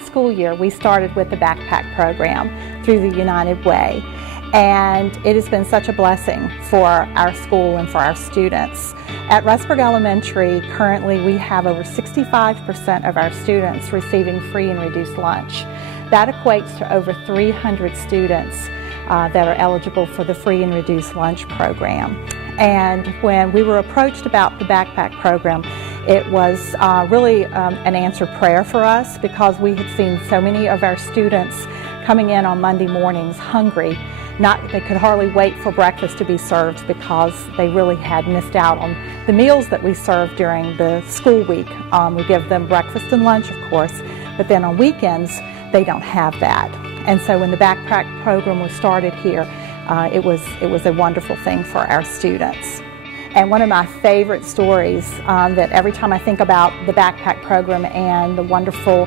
last school year, we started with the BackPack program through the United Way, and it has been such a blessing for our school and for our students. At Rustburg Elementary, currently we have over 65% of our students receiving free and reduced lunch. That equates to over 300 students that are eligible for the free and reduced lunch program. And when we were approached about the BackPack program, it was really an answered prayer for us, because we had seen so many of our students coming in on Monday mornings hungry. They could hardly wait for breakfast to be served, because they really had missed out on the meals that we serve during the school week. We give them breakfast and lunch, of course, but then on weekends they don't have that. And so when the BackPack program was started here, it was a wonderful thing for our students. And one of my favorite stories that every time I think about the BackPack program and the wonderful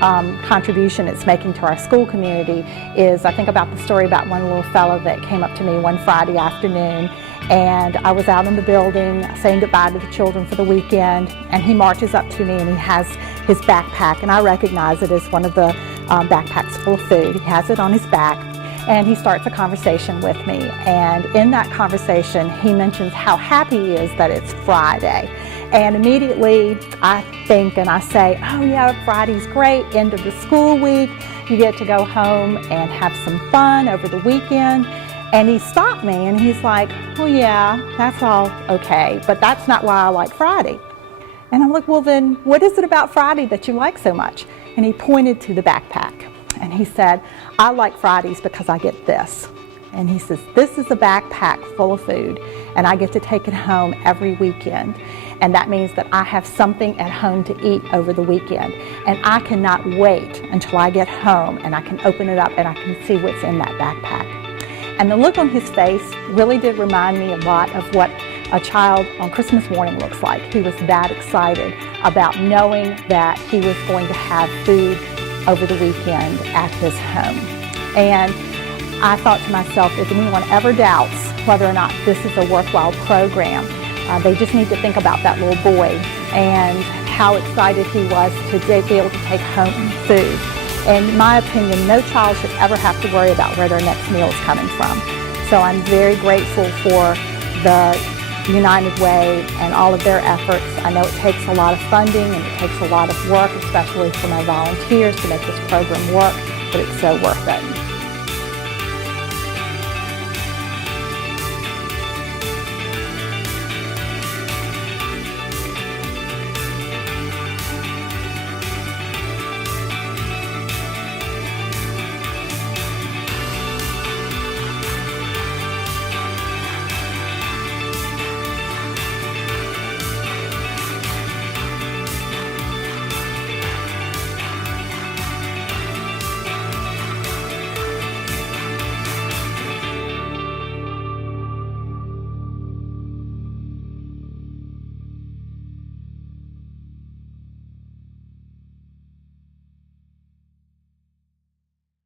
contribution it's making to our school community is, I think about the story about one little fellow that came up to me one Friday afternoon, and I was out in the building saying goodbye to the children for the weekend, and he marches up to me and he has his backpack, and I recognize it as one of the backpacks full of food. He has it on his back, and he starts a conversation with me, and in that conversation he mentions how happy he is that it's Friday. And immediately I think and I say, oh yeah, Friday's great, end of the school week, you get to go home and have some fun over the weekend. And he stopped me and he's like, well yeah, that's all okay, but that's not why I like Friday. And I'm like, well then, what is it about Friday that you like so much? And he pointed to the backpack and he said, I like Fridays because I get this. And he says, this is a backpack full of food, and I get to take it home every weekend. And that means that I have something at home to eat over the weekend. And I cannot wait until I get home and I can open it up and I can see what's in that backpack. And the look on his face really did remind me a lot of what a child on Christmas morning looks like. He was that excited about knowing that he was going to have food over the weekend at his home. And I thought to myself, if anyone ever doubts whether or not this is a worthwhile program, they just need to think about that little boy and how excited he was to be able to take home food. In my opinion, no child should ever have to worry about where their next meal is coming from. So I'm very grateful for the United Way and all of their efforts. I know it takes a lot of funding and it takes a lot of work, especially for my volunteers, to make this program work, but it's so worth it.